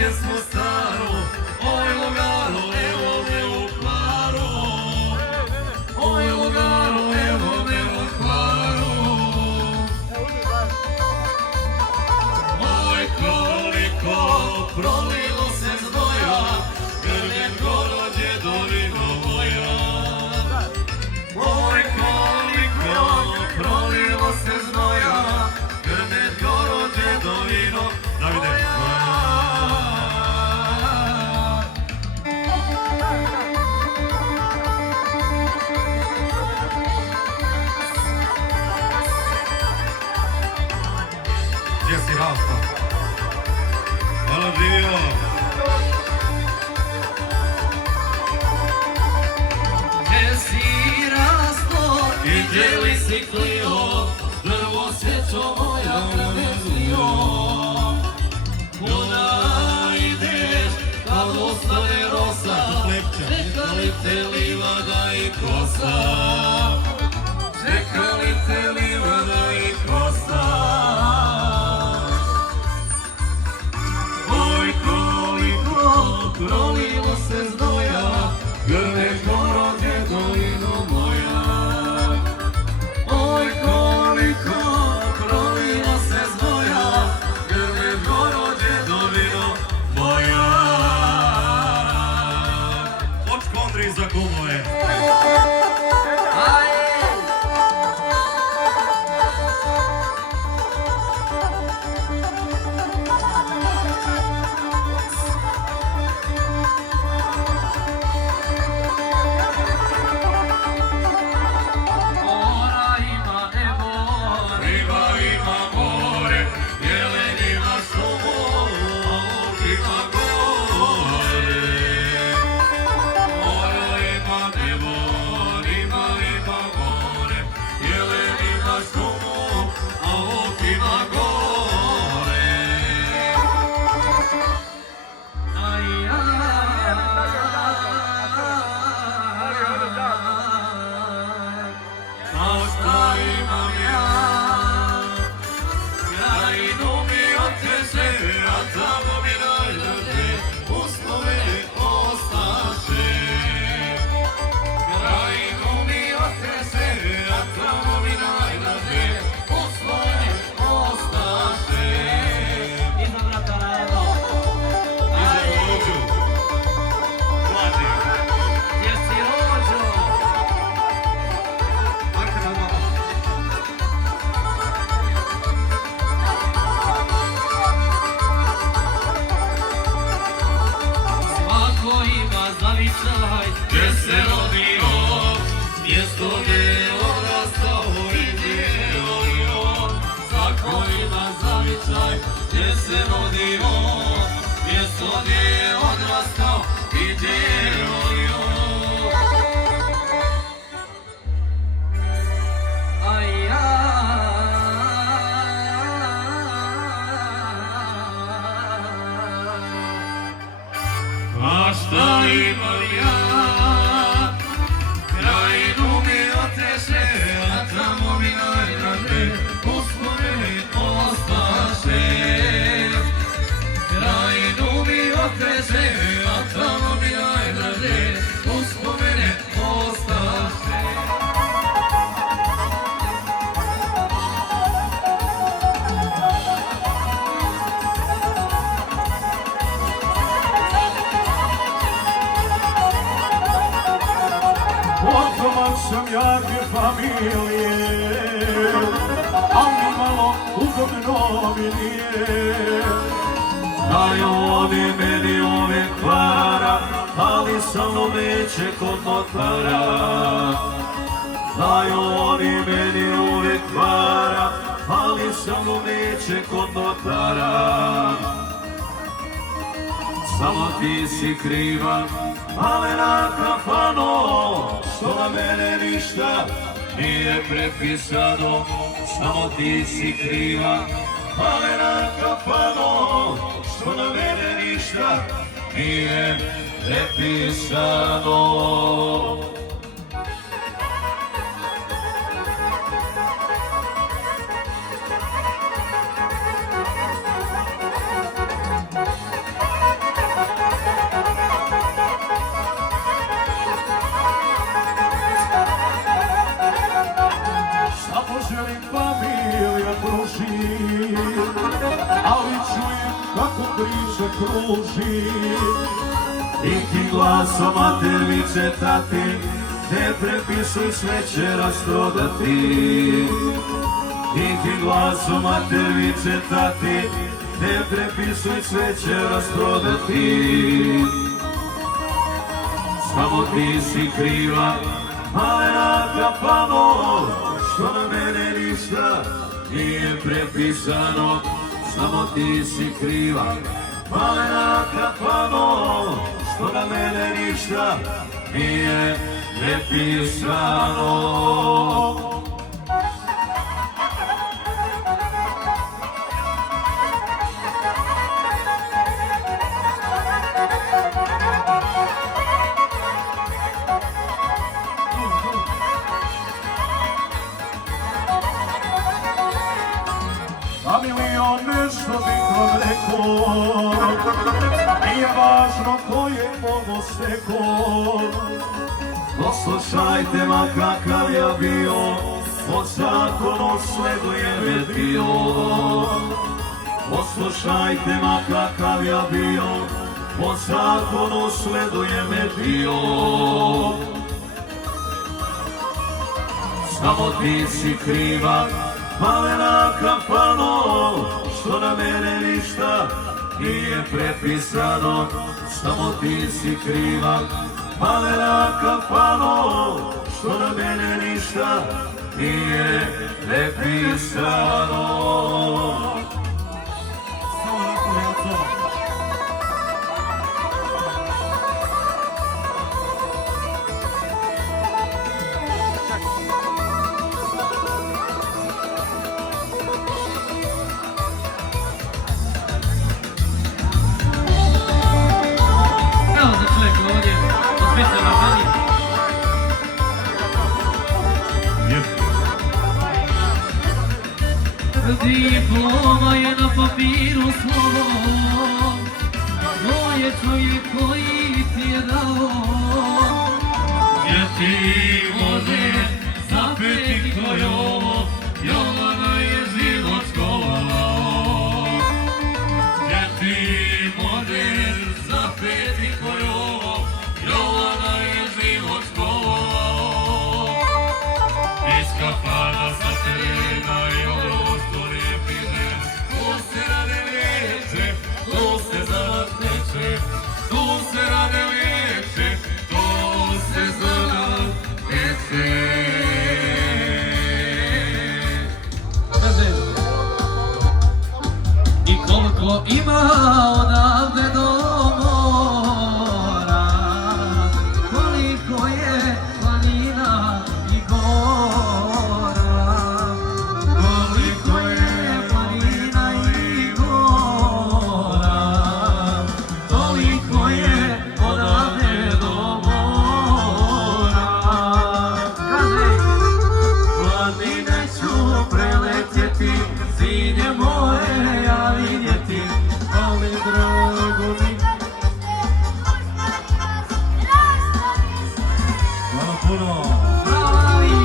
pjesmu staru, oj lugaru, evo me u Hvaru. Oj lugaru, evo me u Hvaru. Oj koliko prolilo se znoja, grmet goro djedovino moja. Oj koliko prolilo se znoja, grmet goro djedovino moja. Gdje si rastao? Hvala živio! Gdje si rastao i gdje li si klio, drvo sjećo moja prevezlio. Kuda ideš kad ostane rosa, čekali te livada i kosa. Čekali te livada i kosa. Oj koliko prolilo se znoja, grmet goro djedovino moja. Oj koliko prolilo se znoja, grmet goro djedovino moja. Očko Andrij za kumove. Gdje se rodio, mjesto gdje je odrastao i djelio. Svako ima zavičaj, gdje se rodio, mjesto gdje je odrastao i djelio. A šta imam ja? Krajinu mi oteše, a tamo mi najdraže uspomeni ostaše. Krajinu mi oteše, a tamo mi najdraže uspomeni ostaše. Potomak sam jake familije, a mi malo udobno mi nije. Daju oni meni ove Hvara, ali samo neće kod notara. Daju oni meni ove Hvara, ali samo neće kod notara. Samo ti si kriva, malena kafano, što na mene ništa nije prepisano. Samo ti si kriva, malena kafano, što na mene ništa nije prepisano. priče kruži. Tihim glasom mater viče tati, ne prepisuj, sve će rastrodati. Tihim glasom mater viče tati, ne prepisuj, sve će rastrodati. Samo ti si kriva, malena kafano, što na mene ništa nije prepisano. Samo ti si kriva, malena kafano, što na mene ništa nije prepisano. A milion nešto bih vam rekao, nije važno ko je mogo steko. Poslušajte ma kakav ja bio, po zakonu sledujem bio. Poslušajte ma kakav ja bio, po zakonu sledujem bio. Samo ti si kriva, malena kafano, što na mene ništa nije prepisano. Samo ti si kriva, malena kafano, što na mene ništa nije prepisano. Samo nakon Jelcova. Evo za čovjeka ovdje, osmišljen na meni. Diploma je na papiru slovo, to je čovjek koji ti je dao, gdje ti može zapeti tvojo, Jovana je život školovao. Gdje ti može zapeti tvojo, Jovana je život školovao. Iz kafana sa terena i odrostu lijepine, tu se rade liječe, tu se zavatneče, tu se rade liječe, tu se zavatneče. I koliko ima odavde do mora, koliko je planina i gora, koliko je planina i gora, toliko je odavde do mora. Kaži, planine ću preletjeti, sinje more ja vidjeti, ali drago mi. Hvala puno. Pravi,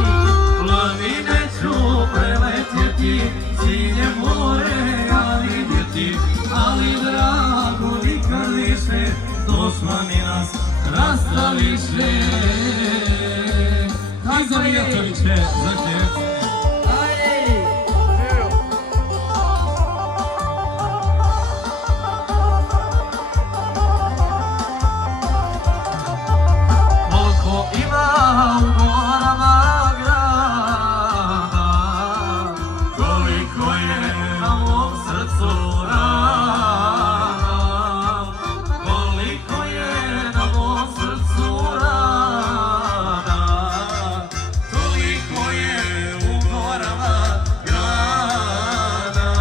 planine ću preletjeti, sinje more ja vidjeti, ali drago nikad više, dosmani nas rastaviše. I za Mijatoviće, zahtjev. Koliko ima u gorama grada, koliko je na mom srcu rana, koliko je na mom srcu rana, toliko je u gorama grada.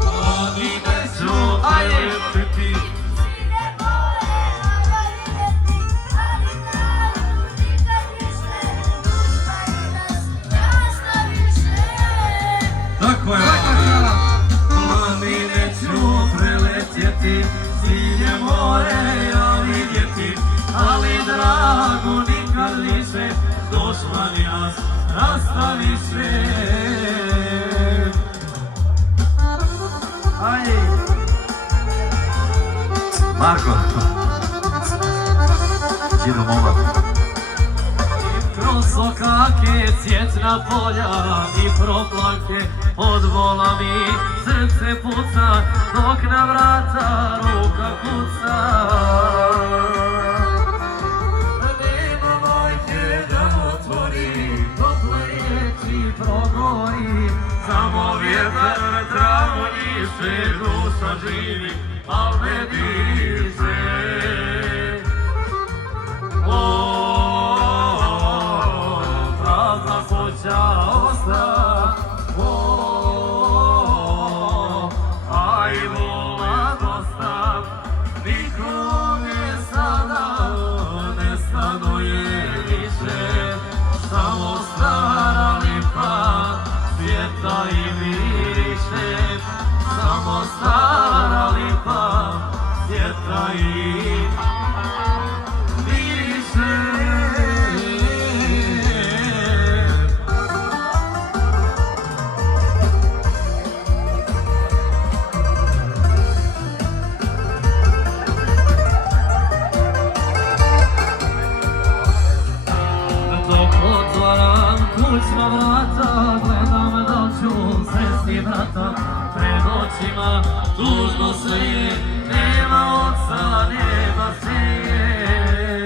Planine ću preletjeti, Tako je. planine ću preletjeti, sinje more ja vidjeti, ali drago nikad više, dušmani nas rastaviše. Ajde. Marko. Čido momak. Kroz sokake, cvjetna polja i proplake, od vola mi srce puca, dok na vrata ruka kuca. Nema majke da otvori, tople riječi progori, samo vjetar travu njiše, duša živi, al ne diše. Osta, a i vola dosta, nikome sada ne stanuje više, samo stara lipa cvjeta i miriše, samo stara lipa cvjeta i miriše. Kućna vrata, gledam da ću sresti brata, pred očima tužno sve je, nema oca, nema sije.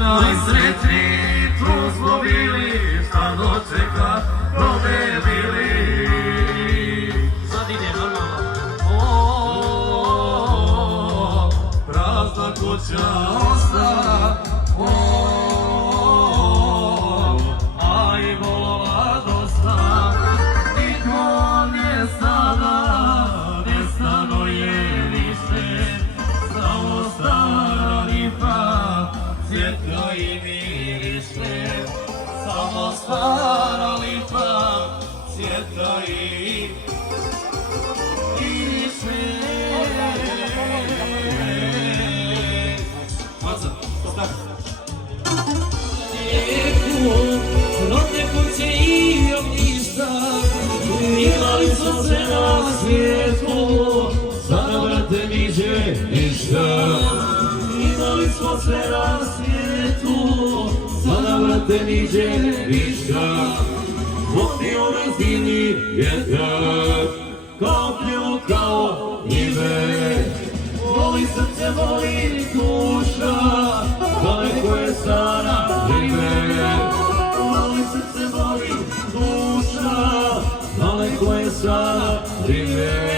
Najsretniji tu smo bili, šta dočeka, dobe bili. Sad ide normalno. Prazna kuća osta, a i vola dosta, nikom je sada, ne stanuje više, samo stara lipa cvjeta i miriše, samo stara lipa cvjeta i miriše. Rodne kuće i ognjišta, imali smo se na svijetu, sada vrate niđe ništa. Imali smo se na svijetu, sada vrate niđe ništa. Votio razini vjetar, kao pljevo, kao njive. Voli srce, voli duša, daleko je sada žive. Voli srce, voli duša, daleko je sada žive.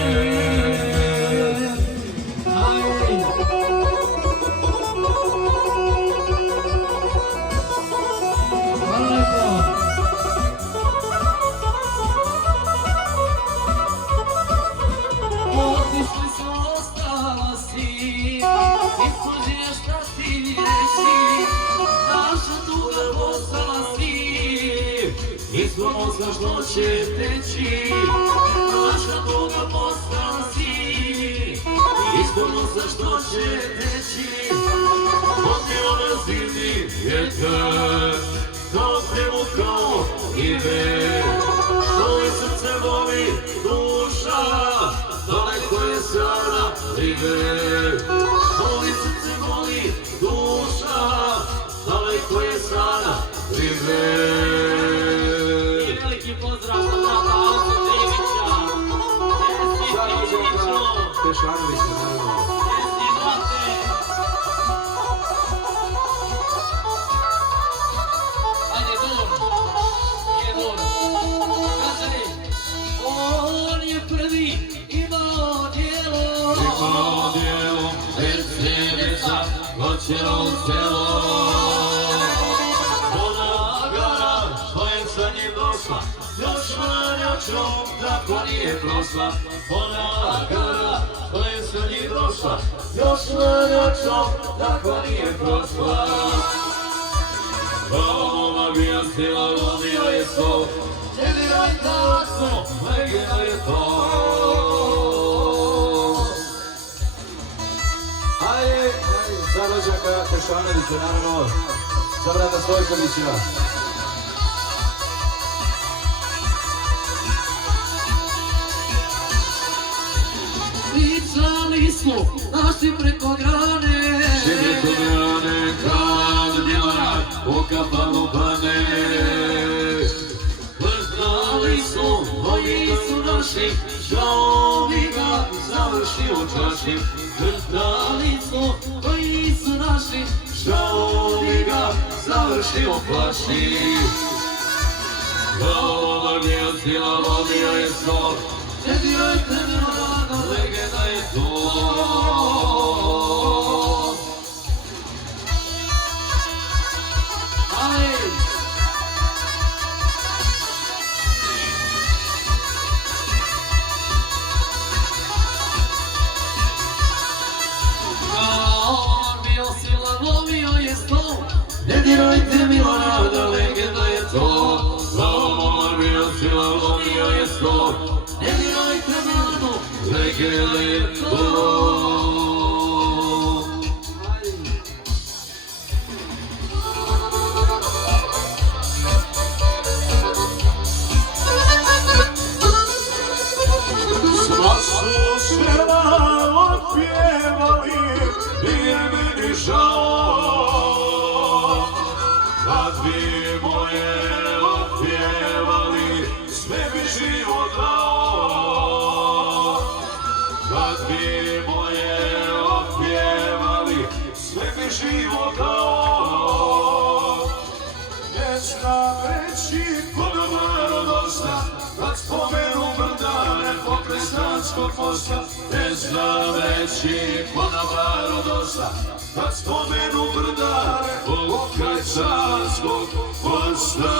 Otišli smo, ostala si, ispođenja šta ti reši, naša tuga postala si, nismo mozga što će teći, naša tuga postala si, nismo mozga što će teći, odnio na zimni vjetar, kao pljevu, kao njive, voli srce, voli duša, daleko je sada žive. Voli srce, voli duša, daleko je sada žive. I veliki pozdrav za brata Alca Trivića. Jesi Triviću. Tešanović, naravno. Jesi brate. Ajde, dobro. Nije dobro. Građani, on je prvi imao djelo. Imao djelo, Mercedesa, noćerom selo. Ona gara, koja je sa njim došla, još manjačom, tako nije prošla. Ona gara, koja je sa njim došla, još manjačom, tako nije prošla. Ovo bija stila, vodio je sto, jedina je taco, legenda je to. Ajde, za rođaka Tešanovića, naravno, za brata Stojkovića. su naši preko grane. Preko grane kad Milorad u kafalu pane. Vrtali su, moji su naši, žao ga završi u čaši. Vrtali su, moji su naši, žao ga završi u plaši. Lomio sila, lomio je sol, ne dirajte Milorada, legenda je to. Ne dirajte Milorada, legenda je to. Slavo bio sila, lomio je sto. Ne dirajte Miloradu, legenda je to. Sva su srema otpjevali, nije meni žao. Kad bi moje otpjevali, sve bi život dao. Kad bi moje otpjevali, sve bi život dao. Ne znam reći koga dosta, kad spomenu brdane pokraj Stranskog mosta. Ne znam reći koga dosta, kad spomenu brdane pokraj Stranskog mosta.